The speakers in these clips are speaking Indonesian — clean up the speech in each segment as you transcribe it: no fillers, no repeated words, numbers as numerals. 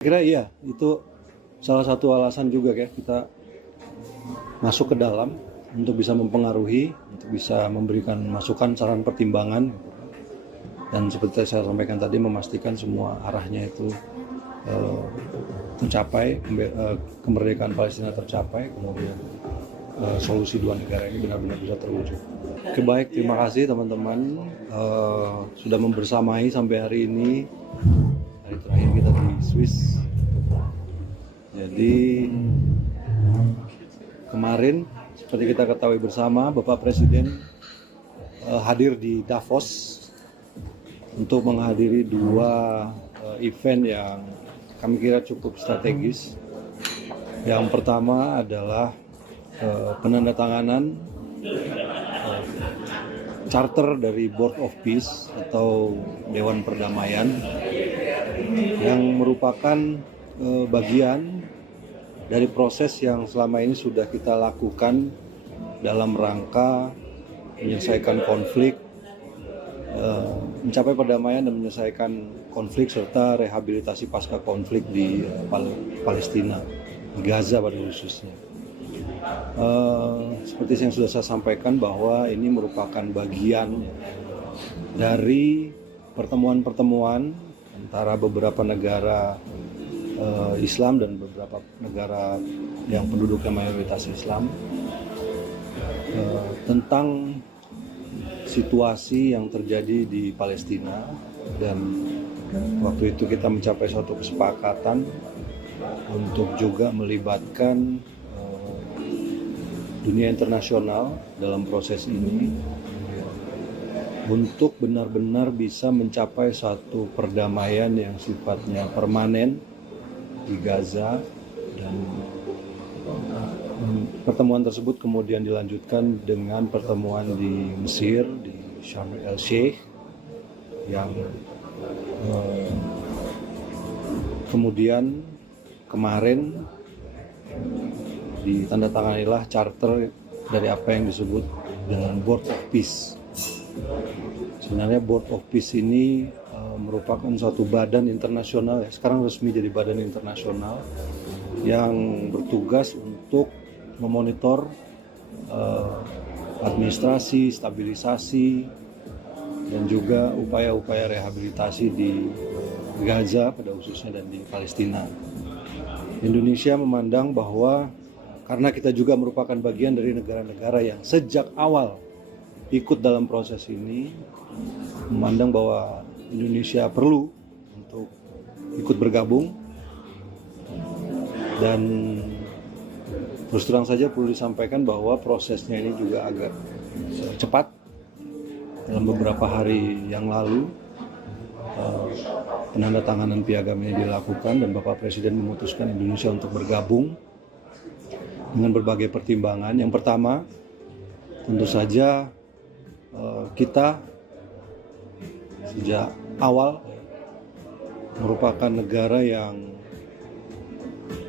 Kira iya, itu salah satu alasan juga ya kita masuk ke dalam untuk bisa mempengaruhi, untuk bisa memberikan masukan, saran, pertimbangan, dan seperti saya sampaikan tadi memastikan semua arahnya itu tercapai, kemerdekaan Palestina tercapai, kemudian solusi dua negara ini benar-benar bisa terwujud. Baik, terima kasih teman-teman sudah membersamai sampai hari ini, hari terakhir kita di Swiss. Jadi kemarin seperti kita ketahui bersama, Bapak Presiden hadir di Davos untuk menghadiri dua event yang kami kira cukup strategis. Yang pertama adalah penandatanganan charter dari Board of Peace atau Dewan Perdamaian yang merupakan bagian dari proses yang selama ini sudah kita lakukan dalam rangka menyelesaikan konflik, mencapai perdamaian dan menyelesaikan konflik serta rehabilitasi pasca konflik di Palestina, di Gaza pada khususnya. Seperti yang sudah saya sampaikan bahwa ini merupakan bagian dari pertemuan-pertemuan antara beberapa negara Islam dan beberapa negara yang penduduknya mayoritas Islam tentang situasi yang terjadi di Palestina, dan waktu itu kita mencapai suatu kesepakatan untuk juga melibatkan dunia internasional dalam proses ini untuk benar-benar bisa mencapai suatu perdamaian yang sifatnya permanen di Gaza, dan pertemuan tersebut kemudian dilanjutkan dengan pertemuan di Mesir, di Sharm el-Sheikh, yang kemudian kemarin ditandatanganilah charter dari apa yang disebut dengan Board of Peace. Sebenarnya Board of Peace ini merupakan suatu badan internasional, ya, sekarang resmi jadi badan internasional yang bertugas untuk memonitor administrasi, stabilisasi, dan juga upaya-upaya rehabilitasi di Gaza pada khususnya dan di Palestina. Indonesia memandang bahwa karena kita juga merupakan bagian dari negara-negara yang sejak awal ikut dalam proses ini, memandang bahwa Indonesia perlu untuk ikut bergabung, dan terus terang saja perlu disampaikan bahwa prosesnya ini juga agak cepat. Dalam beberapa hari yang lalu penandatanganan piagam ini dilakukan dan Bapak Presiden memutuskan Indonesia untuk bergabung dengan berbagai pertimbangan. Yang pertama, tentu saja kita sejak awal merupakan negara yang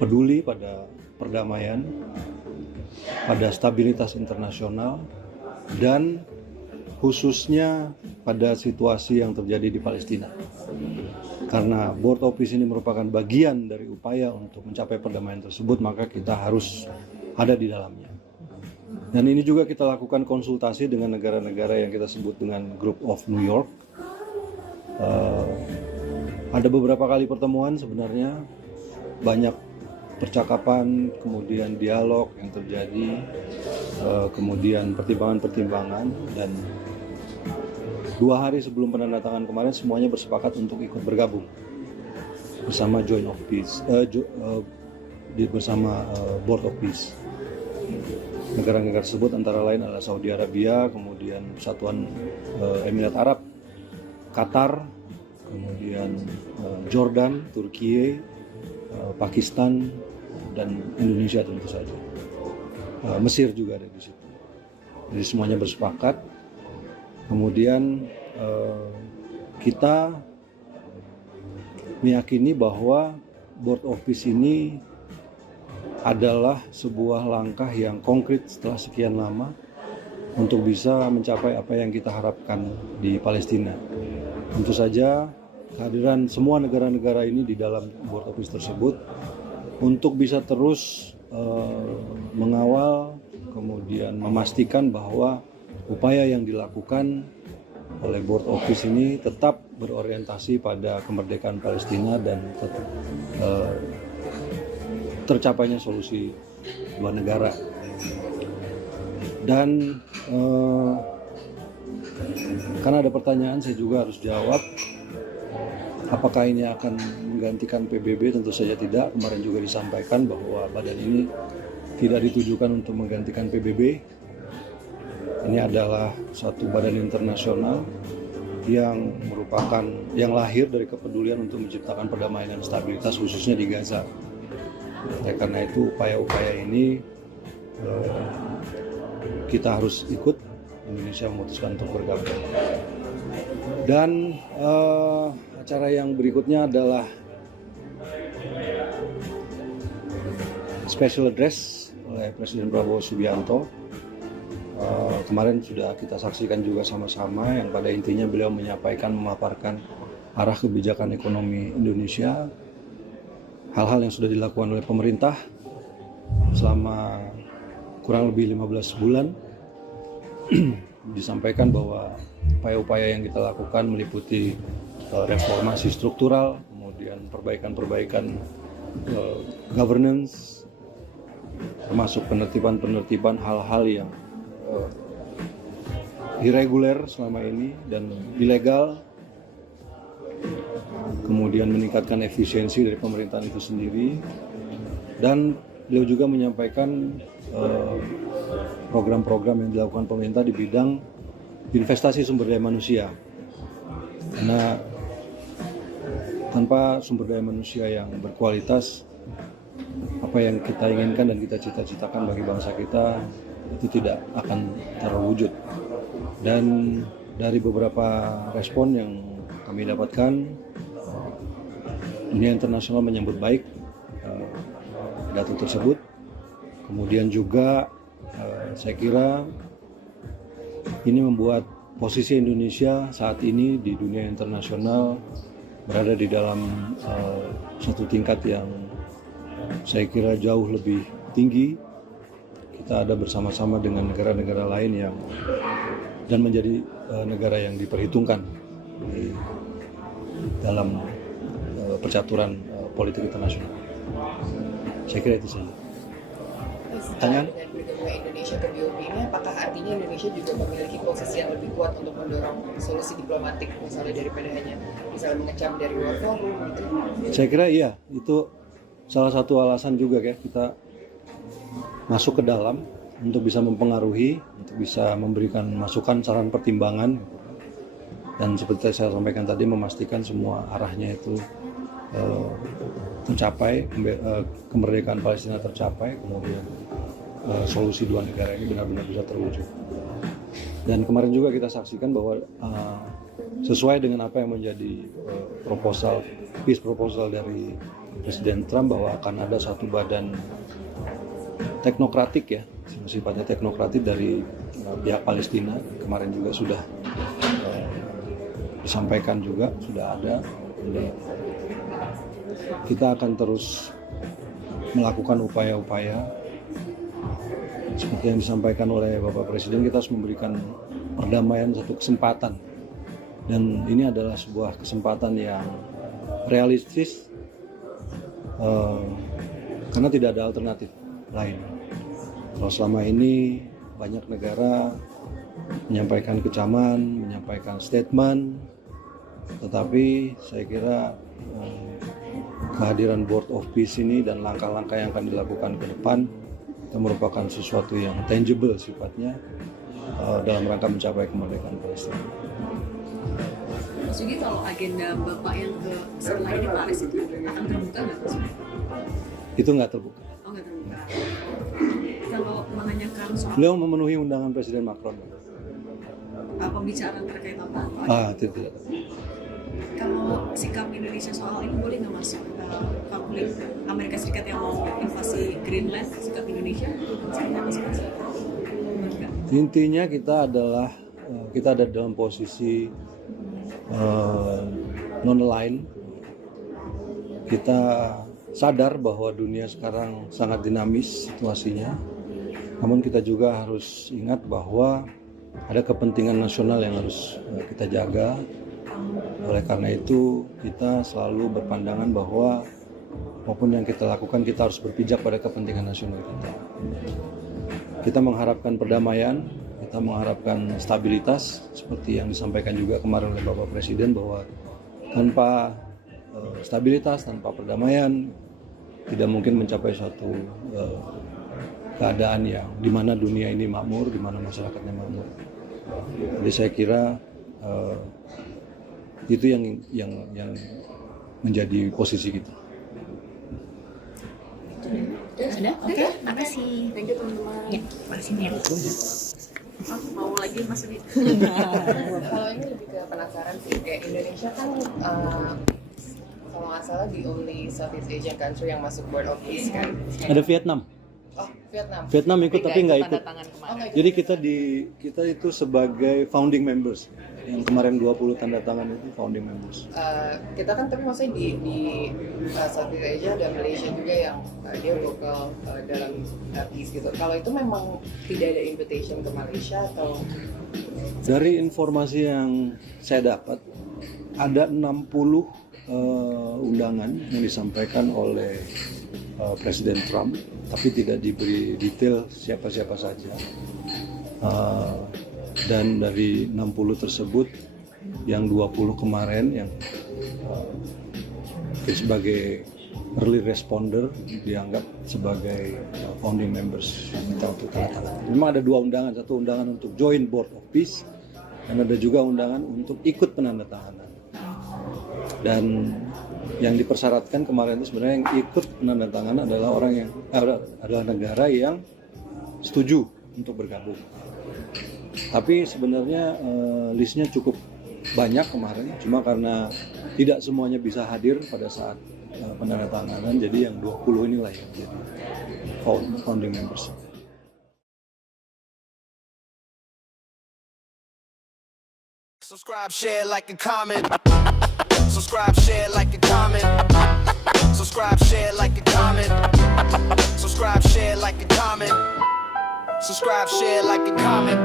peduli pada perdamaian, pada stabilitas internasional, dan khususnya pada situasi yang terjadi di Palestina. Karena Board of Peace ini merupakan bagian dari upaya untuk mencapai perdamaian tersebut, maka kita harus ada di dalamnya. Dan ini juga kita lakukan konsultasi dengan negara-negara yang kita sebut dengan Group of New York. Ada beberapa kali pertemuan, sebenarnya banyak percakapan, kemudian dialog yang terjadi, kemudian pertimbangan-pertimbangan, dan 2 hari sebelum penandatanganan kemarin semuanya bersepakat untuk ikut bergabung bersama Joint of Peace, bersama Board of Peace. Negara-negara tersebut antara lain adalah Saudi Arabia, kemudian Persatuan Emirat Arab, Qatar, kemudian Jordan, Turki, Pakistan, dan Indonesia tentu saja. Mesir juga ada di situ. Jadi semuanya bersepakat. Kemudian kita meyakini bahwa Board of Peace ini adalah sebuah langkah yang konkret setelah sekian lama untuk bisa mencapai apa yang kita harapkan di Palestina. Tentu saja kehadiran semua negara-negara ini di dalam Board of Peace tersebut untuk bisa terus mengawal, kemudian memastikan bahwa upaya yang dilakukan oleh Board of Peace ini tetap berorientasi pada kemerdekaan Palestina dan tercapainya solusi dua negara. Dan karena ada pertanyaan, saya juga harus jawab. Apakah ini akan menggantikan PBB? Tentu saja tidak. Kemarin juga disampaikan bahwa badan ini tidak ditujukan untuk menggantikan PBB. Ini adalah satu badan internasional yang merupakan yang lahir dari kepedulian untuk menciptakan perdamaian dan stabilitas khususnya di Gaza. Karena itu upaya-upaya ini kita harus ikut. Indonesia memutuskan untuk bergabung. Dan acara yang berikutnya adalah special address oleh Presiden Prabowo Subianto. Kemarin sudah kita saksikan juga sama-sama, yang pada intinya beliau menyampaikan, memaparkan arah kebijakan ekonomi Indonesia, hal-hal yang sudah dilakukan oleh pemerintah selama kurang lebih 15 bulan. Disampaikan bahwa upaya-upaya yang kita lakukan meliputi reformasi struktural, kemudian perbaikan-perbaikan governance, termasuk penertiban hal-hal yang irreguler selama ini dan ilegal, kemudian meningkatkan efisiensi dari pemerintahan itu sendiri. Dan beliau juga menyampaikan program-program yang dilakukan pemerintah di bidang investasi sumber daya manusia. Karena tanpa sumber daya manusia yang berkualitas, apa yang kita inginkan dan kita cita-citakan bagi bangsa kita itu tidak akan terwujud. Dan dari beberapa respon yang kami dapatkan, dunia internasional menyambut baik pidato tersebut. Kemudian juga saya kira ini membuat posisi Indonesia saat ini di dunia internasional berada di dalam satu tingkat yang saya kira jauh lebih tinggi. Kita ada bersama-sama dengan negara-negara lain yang dan menjadi negara yang diperhitungkan di dalam percaturan politik internasional. Saya kira itu saja. Pertanyaan? Dengan bergabungnya Indonesia ke BOP ini, apakah artinya Indonesia juga memiliki posisi yang lebih kuat untuk mendorong solusi diplomatik, misalnya daripada hanya misalnya mengecam dari luar forum gitu? Saya kira iya, itu salah satu alasan juga ya kita masuk ke dalam untuk bisa mempengaruhi, untuk bisa memberikan masukan, saran, pertimbangan, dan seperti saya sampaikan tadi, memastikan semua arahnya itu tercapai, kemerdekaan Palestina tercapai, kemudian solusi dua negara ini benar-benar bisa terwujud. Dan kemarin juga kita saksikan bahwa sesuai dengan apa yang menjadi peace proposal dari Presiden Trump, bahwa akan ada satu badan teknokratik ya, sifatnya teknokratik dari pihak Palestina. Kemarin juga sudah disampaikan juga, sudah ada. Jadi, kita akan terus melakukan upaya-upaya seperti yang disampaikan oleh Bapak Presiden. Kita harus memberikan perdamaian satu kesempatan, dan ini adalah sebuah kesempatan yang realistis karena tidak ada alternatif lain. Kalau selama ini banyak negara menyampaikan kecaman, menyampaikan statement, tetapi saya kira kehadiran Board of Peace ini dan langkah-langkah yang akan dilakukan ke depan itu merupakan sesuatu yang tangible sifatnya dalam rangka mencapai kemerdekaan Palestina. Mas Yugi, kalau agenda Bapak yang ke setelah ini Paris itu akan terbuka nggak Mas? Itu nggak terbuka. Oh, nggak terbuka. Kalau menanyakan soal Beliau memenuhi undangan Presiden Macron. pembicaraan terkait apa? Tidak. Kalau sikap Indonesia soal ini boleh nggak masuk konflik Amerika Serikat yang mau invasi Greenland, sikap Indonesia? Intinya kita ada dalam posisi non-aligned. Kita sadar bahwa dunia sekarang sangat dinamis situasinya, namun kita juga harus ingat bahwa ada kepentingan nasional yang harus kita jaga. Oleh karena itu kita selalu berpandangan bahwa apapun yang kita lakukan kita harus berpijak pada kepentingan nasional kita. Kita mengharapkan perdamaian, kita mengharapkan stabilitas seperti yang disampaikan juga kemarin oleh Bapak Presiden bahwa tanpa stabilitas, tanpa perdamaian tidak mungkin mencapai suatu keadaan yang di mana dunia ini makmur, di mana masyarakatnya makmur. Jadi saya kira itu yang menjadi posisi kita. Sudah? Oke, makasih. Thank you teman-teman. Ya, makasih nih. Mau lagi Mas Udi? Kalau ini lebih ke penasaran sih, kayak Indonesia kan kalau nggak salah the only Southeast Asian country yang masuk Board of Peace kan. Ada Vietnam. Oh, Vietnam. Vietnam ikut tapi nggak ikut. Oh, nggak ikut. Jadi kita itu sebagai founding members. Yang kemarin 20 tanda tangan itu founding members. Kita kan tapi maksudnya di Southeast Asia dan Malaysia juga yang dia lokal dalam peace gitu. Kalau itu memang tidak ada invitation ke Malaysia atau? Dari informasi yang saya dapat, ada 60 undangan yang disampaikan oleh Presiden Trump, tapi tidak diberi detail siapa-siapa saja. Dan dari 60 tersebut, yang 20 kemarin yang sebagai early responder dianggap sebagai founding members minta untuk tanda tangan. Memang ada 2 undangan, satu undangan untuk join Board of Peace dan ada juga undangan untuk ikut penandatanganan. Dan yang dipersyaratkan kemarin itu sebenarnya yang ikut penandatanganan adalah orang yang adalah negara yang setuju untuk bergabung. Tapi sebenarnya listnya cukup banyak kemarin, cuma karena tidak semuanya bisa hadir pada saat penandatanganan, jadi yang 20 inilah yang jadi founding members. Subscribe, share, like, and comment. Subscribe, share, like, and comment. Subscribe, share, like, and comment. Subscribe, share, like, and comment. Subscribe, share, like, and comment.